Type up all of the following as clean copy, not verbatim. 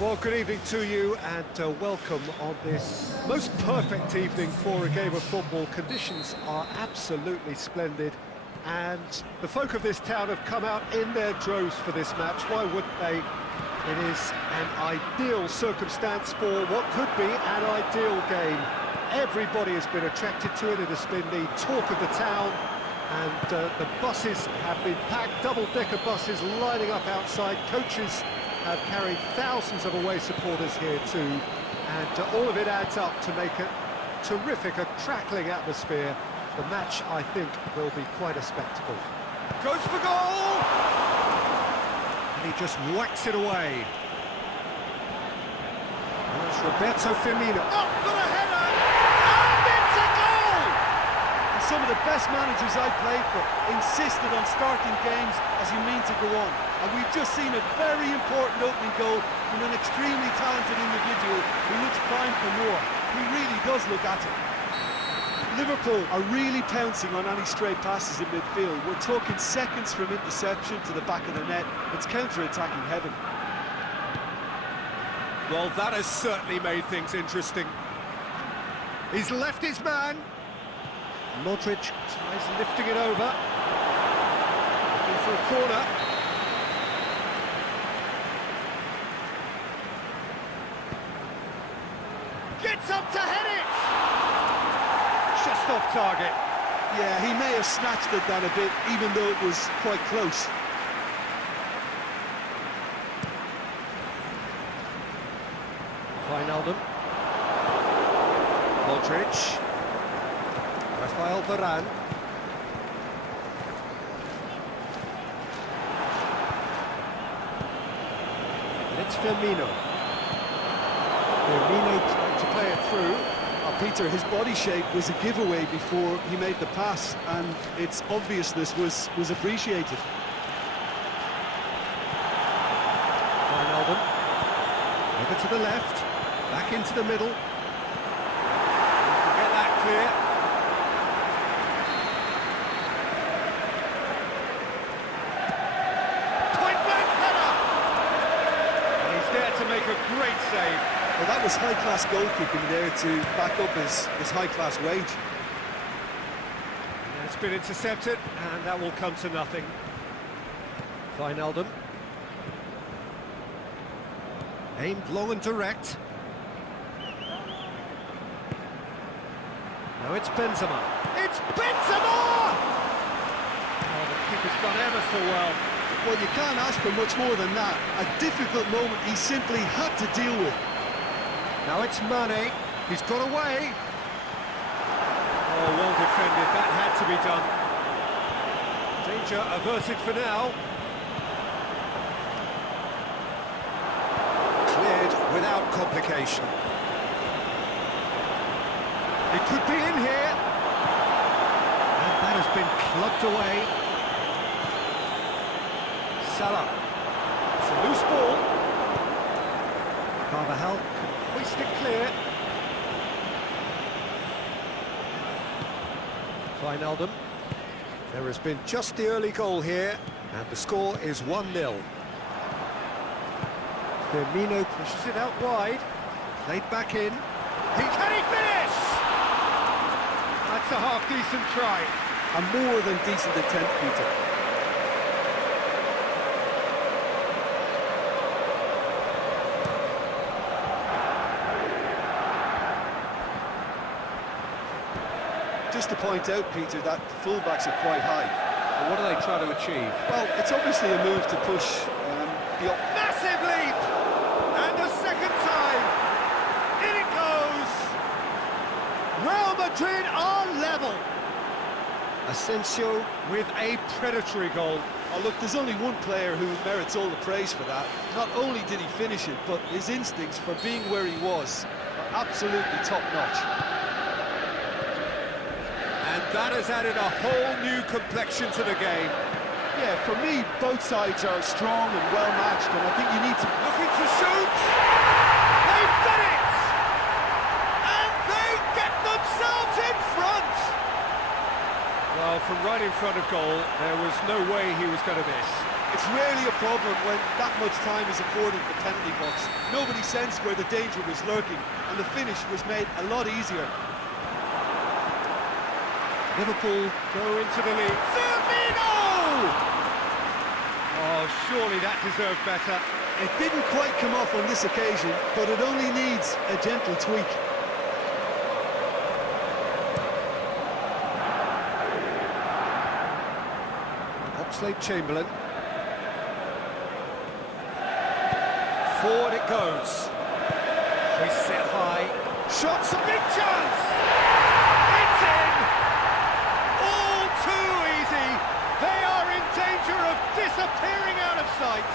Well, good evening to you and welcome on this most perfect evening for a game of football. Conditions are absolutely splendid and the folk of this town have come out in their droves for this match. Why wouldn't they? It is an ideal circumstance for what could be an ideal game. Everybody has been attracted to it. It has been the talk of the town and the buses have been packed, double-decker buses lining up outside. Coaches have carried thousands of away supporters here too, and all of it adds up to make a terrific, a crackling atmosphere. The match, I think, will be quite a spectacle. Goes for goal! And he just whacks it away. That's Roberto Firmino. Up for the header! And it's a goal! And some of the best managers I played for insisted on starting games as you mean to go on. And we've just seen a very important opening goal from an extremely talented individual who looks primed for more. He really does look at it. Liverpool are really pouncing on any stray passes in midfield. We're talking seconds from interception to the back of the net. It's counter-attacking heaven. Well, that has certainly made things interesting. He's left his man. Modric tries lifting it over. Looking for a corner. Gets up to head it! Just off target. Yeah, he may have snatched at that a bit, even though it was quite close. Wijnaldum. Modric. Rafael Varane. And it's Firmino. Firmino tried to play it through. Peter, his body shape was a giveaway before he made the pass, and its obviousness was appreciated. Wijnaldum. Over to the left, back into the middle. Get that clear. Point blank header! And he's there to make a great save. Well, that was high-class goalkeeping there to back up his high-class wage. And it's been intercepted, and that will come to nothing. Wijnaldum. Aimed long and direct. Now it's Benzema. It's Benzema! Oh, the keeper's gone ever so well. Well, you can't ask for much more than that. A difficult moment he simply had to deal with. Now it's Mane, he's got away. Oh, well defended, that had to be done. Danger averted for now. Cleared without complication. It could be in here. And that has been clubbed away. Salah. It's a loose ball. Carvajal. Hoist it clear. Wijnaldum. There has been just the early goal here, and the score is 1-0. Firmino pushes it out wide. Played back in. Can he finish? That's a half-decent try. A more than decent attempt, Peter. Just to point out, Peter, that the fullbacks are quite high. And what are they trying to achieve? Well, it's obviously a move to push the... Massive leap! And a second time! In it goes! Real Madrid are level! Asensio with a predatory goal. Oh, look, there's only one player who merits all the praise for that. Not only did he finish it, but his instincts for being where he was are absolutely top-notch. And that has added a whole new complexion to the game. Yeah, for me, both sides are strong and well-matched, and I think you need to... Looking to shoot! They've done it! And they get themselves in front! Well, from right in front of goal, there was no way he was going to miss. It's rarely a problem when that much time is afforded the penalty box. Nobody sensed where the danger was lurking, and the finish was made a lot easier. Liverpool go into the lead. Firmino! Oh, surely that deserved better. It didn't quite come off on this occasion, but it only needs a gentle tweak. Oxlade-Chamberlain. Forward it goes. Hoists it high. Shots, a big chance! It's in! All too easy. They are in danger of disappearing out of sight.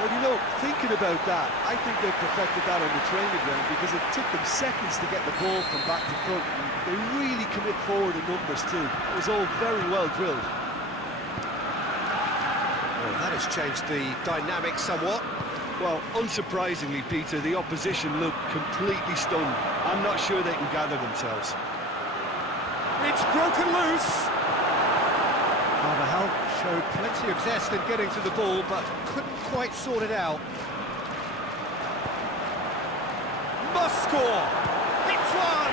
Well, you know, thinking about that, I think they've perfected that on the training ground because it took them seconds to get the ball from back to front. And they really commit forward in numbers too. It was all very well drilled. Well, that has changed the dynamic somewhat. Well, unsurprisingly, Peter, the opposition looked completely stunned. I'm not sure they can gather themselves. It's broken loose. Carvajal showed plenty of zest in getting to the ball, but couldn't quite sort it out. Must score. Hits one.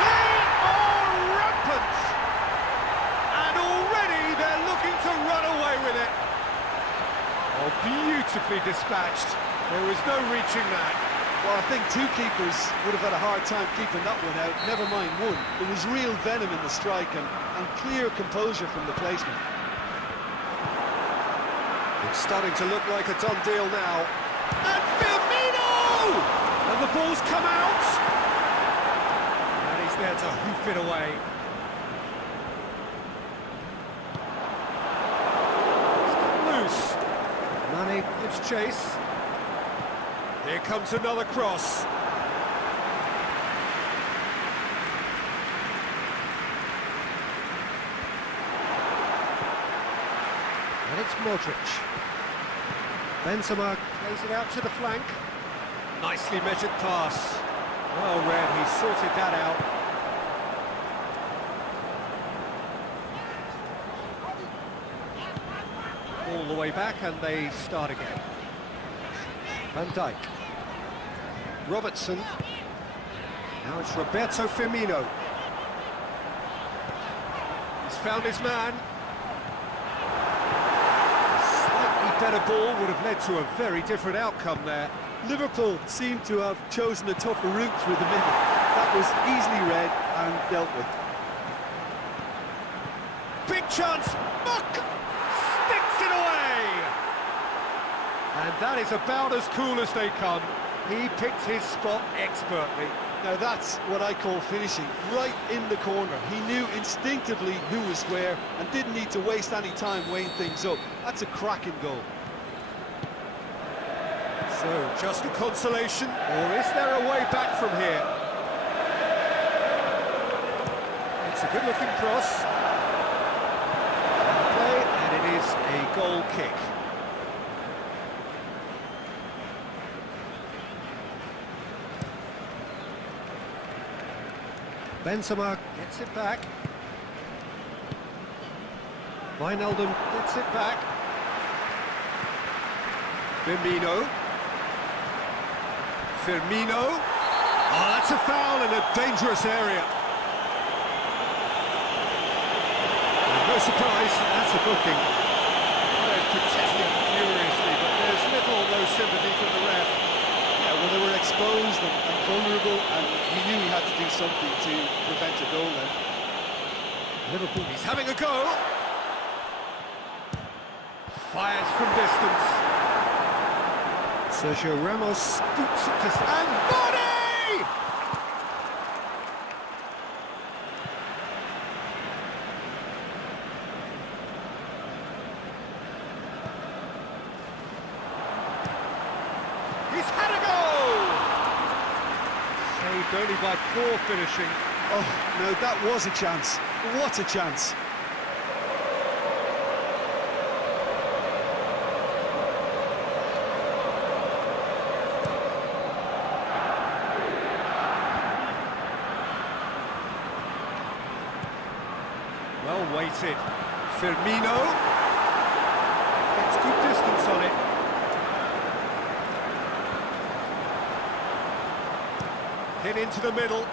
They are rampant. And already they're looking to run away with it. Oh, beautifully dispatched. There was no reaching that. Well, I think two keepers would have had a hard time keeping that one out, never mind one. There was real venom in the strike and clear composure from the placement. It's starting to look like a done deal now. And Firmino! And the ball's come out! And he's there to hoof it away. It's loose. Mane gives chase. Here comes another cross. And it's Modric. Benzema plays it out to the flank. Nicely measured pass. Well read, he sorted that out. All the way back and they start again. Van Dijk. Robertson. Now it's Roberto Firmino. He's found his man. A slightly better ball would have led to a very different outcome there. Liverpool seemed to have chosen a tougher route through the middle. That was easily read and dealt with. Big chance! Muck! Sticks it away! And that is about as cool as they come. He picked his spot expertly. Now that's what I call finishing, right in the corner. He knew instinctively who was where and didn't need to waste any time weighing things up. That's a cracking goal. So, just a consolation, or is there a way back from here? It's a good-looking cross. Play, and it is a goal kick. Benzema gets it back. Wijnaldum gets it back. Firmino. Oh, that's a foul in a dangerous area. And no surprise, that's a booking. They're protesting furiously, but there's little or no sympathy from the ref. Yeah, well, they were exposed and vulnerable, and he knew he had to do something to prevent a goal then. Liverpool, he's having a go. Fires from distance. Sergio Ramos scoops it to... And body! He's had a goal! Saved only by poor finishing. Oh, no, that was a chance. What a chance. Well weighted. Firmino. on it. Hit into the middle.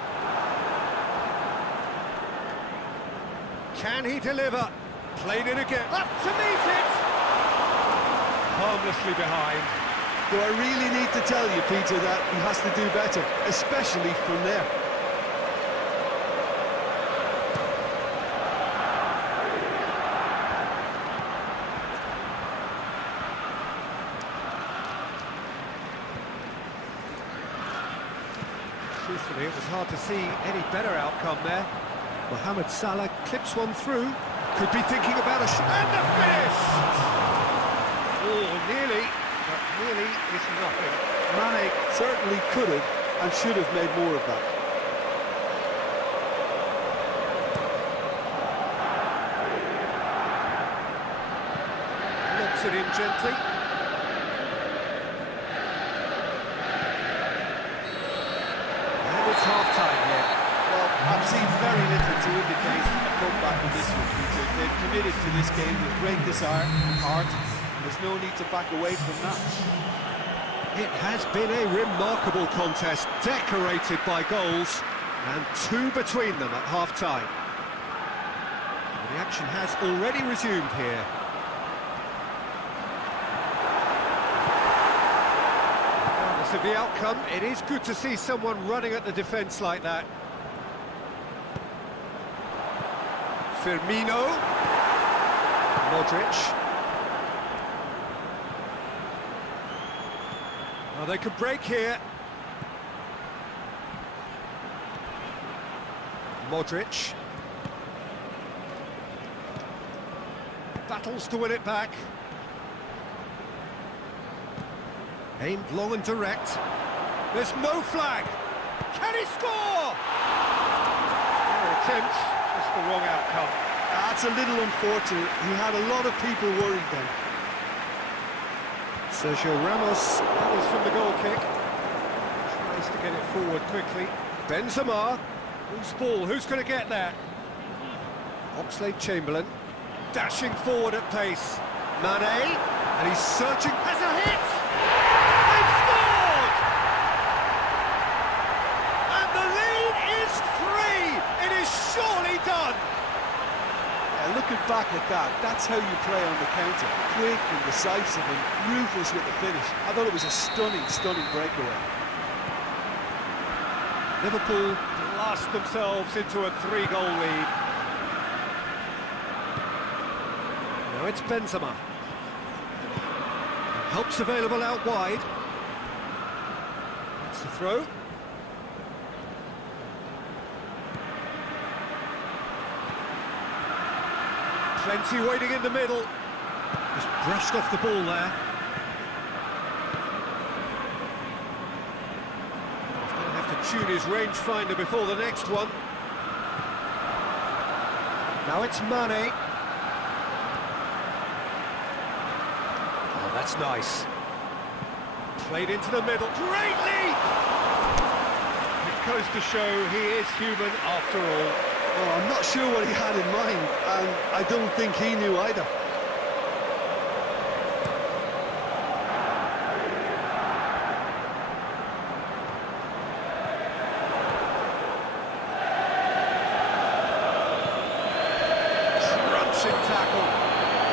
Can he deliver? Played in again. Up to meet it! Harmlessly behind. Do I really need to tell you, Peter, that he has to do better, especially from there? Truthfully, it was hard to see any better outcome there. Mohamed Salah clips one through. Could be thinking about a shot. And the finish! Oh, nearly, but nearly is nothing. Mane certainly could have and should have made more of that. Lobs it in gently. And it's half-time here. Well, I've seen very little to indicate a comeback in this one, Peter. They've committed to this game with great desire and heart. There's no need to back away from that. It has been a remarkable contest, decorated by goals, and two between them at half-time. The action has already resumed here. Regardless of the outcome, it is good to see someone running at the defence like that. Firmino. Modric. Well, they could break here. Modric. Battles to win it back. Aimed long and direct. There's no flag. Can he score? Their attempt, just the wrong outcome. That's a little unfortunate. He had a lot of people worried then. Sergio Ramos, that was from the goal kick. Tries to get it forward quickly. Benzema. Whose ball? Who's going to get there? Oxlade-Chamberlain. Dashing forward at pace. Mane. And he's searching. Has a hit! They've scored! And the lead is 3! It is surely done! Yeah, looking back at that, that's how you play on the counter. Quick and decisive and ruthless with the finish. I thought it was a stunning, stunning breakaway. Liverpool blast themselves into a 3-goal lead. Now it's Benzema. And help's available out wide. That's the throw. Plenty waiting in the middle. Just brushed off the ball there. He's going to have to tune his rangefinder before the next one. Now it's Mane. Oh, that's nice. Played into the middle. Great leap! It goes to show he is human after all. Oh, I'm not sure what he had in mind, and I don't think he knew either. Crunching tackle.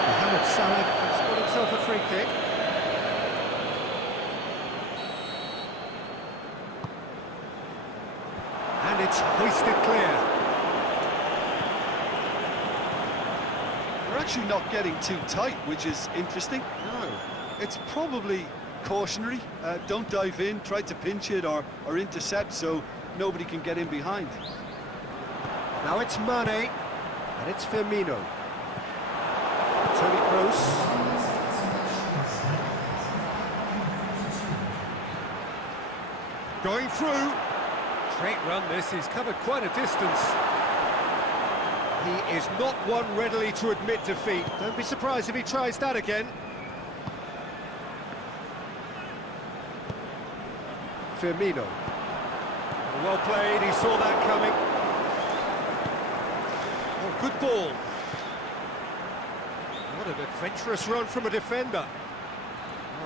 Mohamed Salah has got himself a free kick. And it's hoisted clear. They're actually not getting too tight, which is interesting. No. It's probably cautionary. Don't dive in, try to pinch it or intercept so nobody can get in behind. Now it's Mane, and it's Firmino. Toni Kroos. Going through. Great run this, he's covered quite a distance. He is not one readily to admit defeat. Don't be surprised if he tries that again. Firmino. Well played, he saw that coming. Oh, good ball. What an adventurous run from a defender.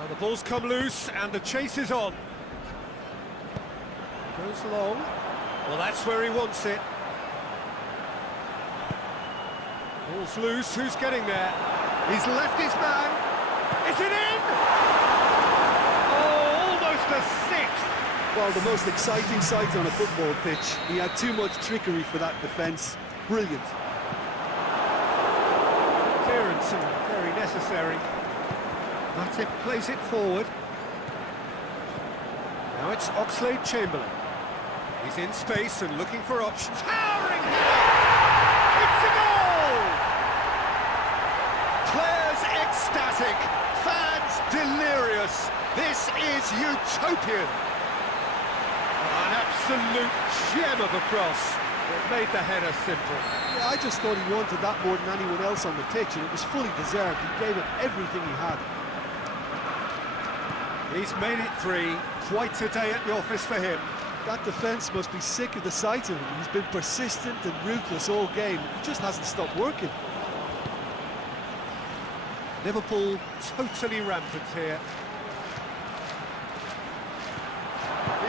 The ball's come loose and the chase is on. Goes long. Well, that's where he wants it. Ball's loose, who's getting there? He's left his man. Is it in? Oh, almost a sixth. Well, the most exciting sight on a football pitch. He had too much trickery for that defence. Brilliant. Clearance and very necessary. Matip plays it forward. Now it's Oxlade-Chamberlain. He's in space and looking for options. Towering header! It's a goal! Players ecstatic, fans delirious. This is utopian. An absolute gem of a cross. It made the header simple. Yeah, I just thought he wanted that more than anyone else on the pitch, and it was fully deserved. He gave it everything he had. He's made it 3. Quite a day at the office for him. That defence must be sick of the sight of him. He's been persistent and ruthless all game. He just hasn't stopped working. Liverpool totally rampant here.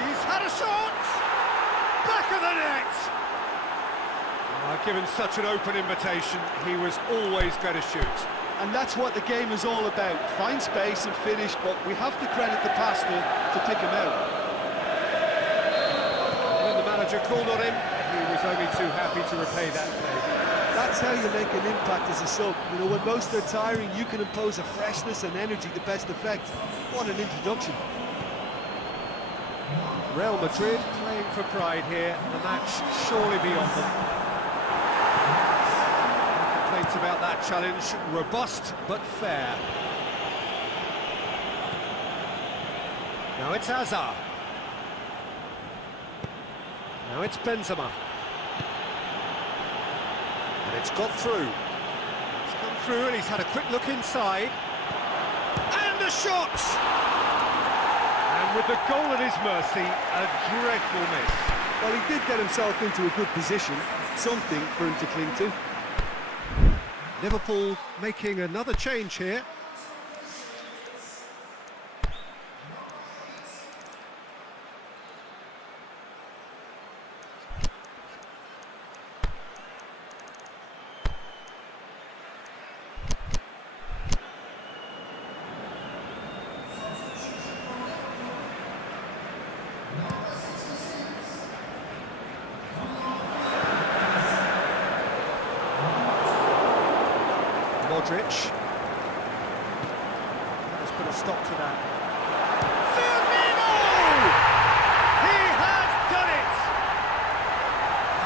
He's had a shot! Back of the net! Given such an open invitation, he was always going to shoot. And that's what the game is all about. Find space and finish, but we have to credit the pastor to pick him out. When the manager called on him, he was only too happy to repay that favour. That's how you make an impact as a sub. You know, when most are tiring, you can impose a freshness and energy to best effect. What an introduction. Real Madrid playing for pride here, the match surely beyond them. Complaints about that challenge, robust but fair. Now it's Hazard. Now it's Benzema. And it's got through. It's come through and he's had a quick look inside. And a shot! And with the goal at his mercy, a dreadful miss. Well, he did get himself into a good position, something for him to cling to. Liverpool making another change here. Modric. Let's put a stop to that. Firmino! He has done it!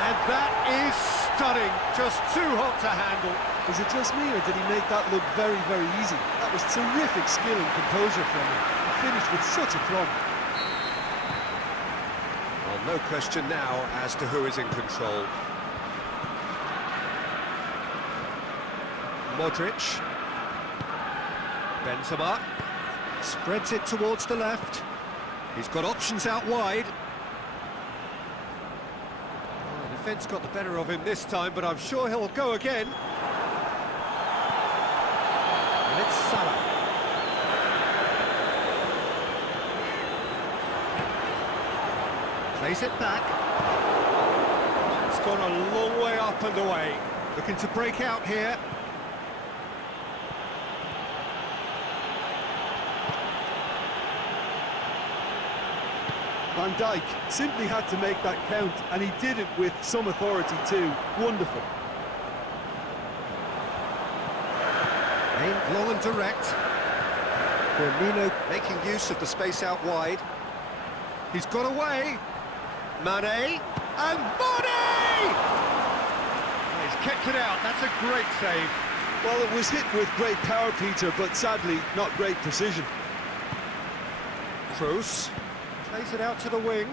And that is stunning. Just too hot to handle. Is it just me, or did he make that look very, very easy? That was terrific skill and composure from him. He finished with such a plumb. Well, no question now as to who is in control. Modric. Benzema spreads it towards the left. He's got options out wide. Oh, the defence got the better of him this time, but I'm sure he'll go again. And it's Salah. Plays it back. It's gone a long way up and away. Looking to break out here. Van Dijk simply had to make that count, and he did it with some authority too. Wonderful. Aimed long and direct. Firmino making use of the space out wide. He's got away. Mane, and Mane! He's kept it out, that's a great save. Well, it was hit with great power, Peter, but sadly, not great precision. Kroos plays it out to the wing.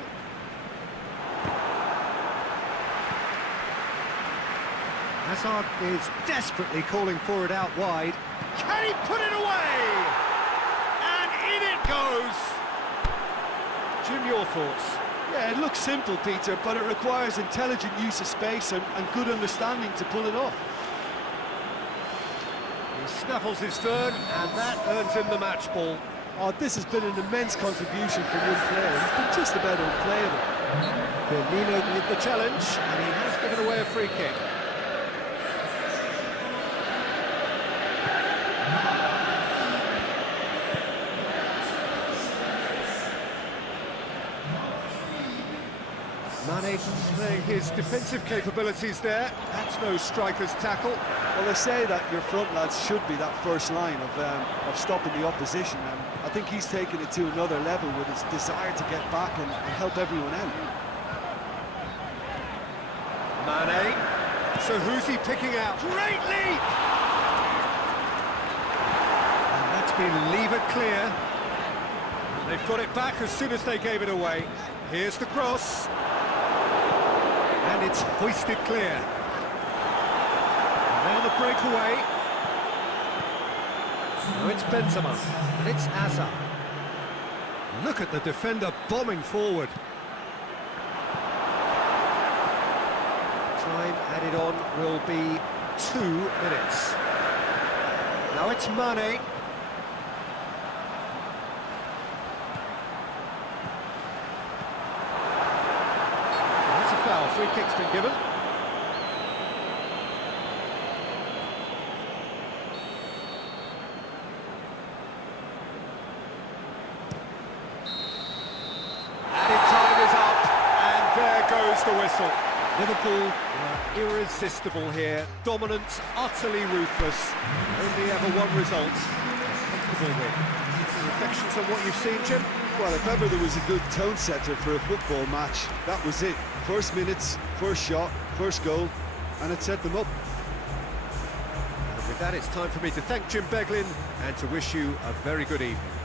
Hazard is desperately calling for it out wide. Can he put it away? And in it goes! Jim, your thoughts? Yeah, it looks simple, Peter, but it requires intelligent use of space and good understanding to pull it off. He snaffles his third, and that earns him the match ball. Oh, this has been an immense contribution from one player. He's been just about unplayable. Firmino with the challenge, and he has given away a free kick. Mane displaying his defensive capabilities there. That's no striker's tackle. Well, they say that your front lads should be that first line of stopping the opposition, and I think he's taken it to another level with his desire to get back and help everyone out. Mane. So who's he picking out? Great leap! And that's been levered clear. They've got it back as soon as they gave it away. Here's the cross. And it's hoisted clear. And now the breakaway. Now it's Benzema, and it's Hazard. Look at the defender bombing forward. Time added on will be 2 minutes. Now it's Mane. That's a foul. Free kick's been given. Added time is up, and there goes the whistle. Liverpool were irresistible here, dominant, utterly ruthless, only ever one result, comfortable win. Any reflections on what you've seen, Jim? Well, if ever there was a good tone setter for a football match, that was it. First minutes, first shot, first goal, and it set them up. And with that, it's time for me to thank Jim Beglin and to wish you a very good evening.